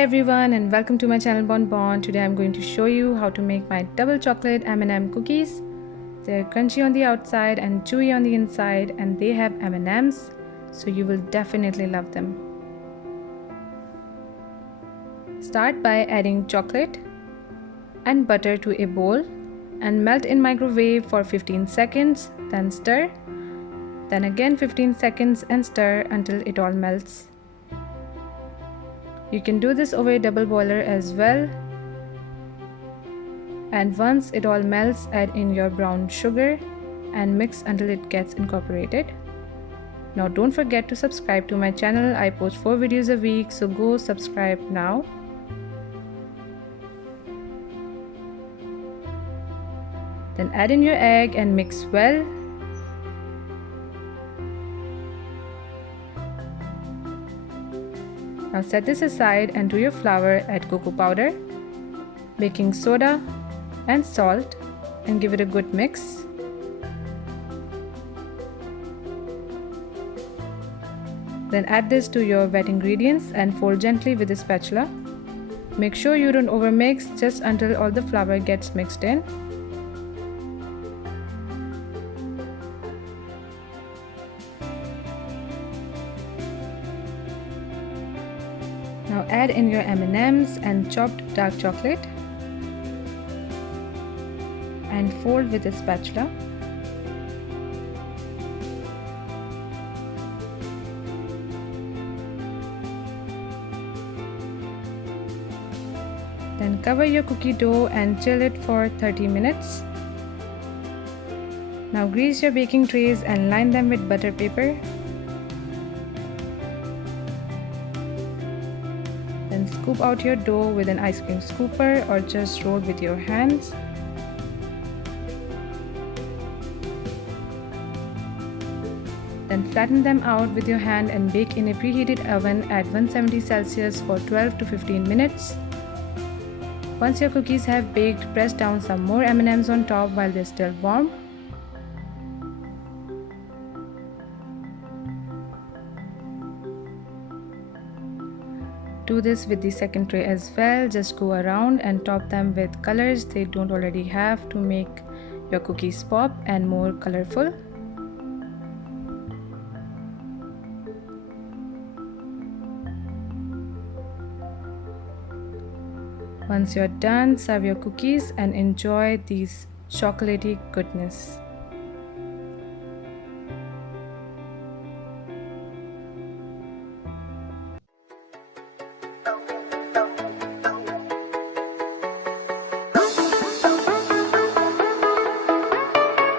Hi everyone and welcome to my channel Bonbon. Today I'm going to show you how to make my double chocolate M&M cookies. They're crunchy on the outside and chewy on the inside, and they have M&Ms, so you will definitely love them. Start by adding chocolate and butter to a bowl and melt in microwave for 15 seconds, then stir, then again 15 seconds and stir until it all melts. You can do this over a double boiler as well. And once it all melts, add in your brown sugar and mix until it gets incorporated. Now don't forget to subscribe to my channel. I post 4 videos a week, so go subscribe now. Then add in your egg and mix well. Now set this aside and to your flour add cocoa powder, baking soda and salt and give it a good mix. Then add this to your wet ingredients and fold gently with a spatula. Make sure you don't overmix, just until all the flour gets mixed in. Now add in your M&Ms and chopped dark chocolate and fold with a spatula. Then cover your cookie dough and chill it for 30 minutes. Now grease your baking trays and line them with butter paper. Then scoop out your dough with an ice cream scooper or just roll with your hands. Then flatten them out with your hand and bake in a preheated oven at 170 Celsius for 12 to 15 minutes. Once your cookies have baked, press down some more M&Ms on top while they're still warm. Do this with the second tray as well. Just go around and top them with colors they don't already have to make your cookies pop and more colorful. Once you're done, serve your cookies and enjoy these chocolatey goodness.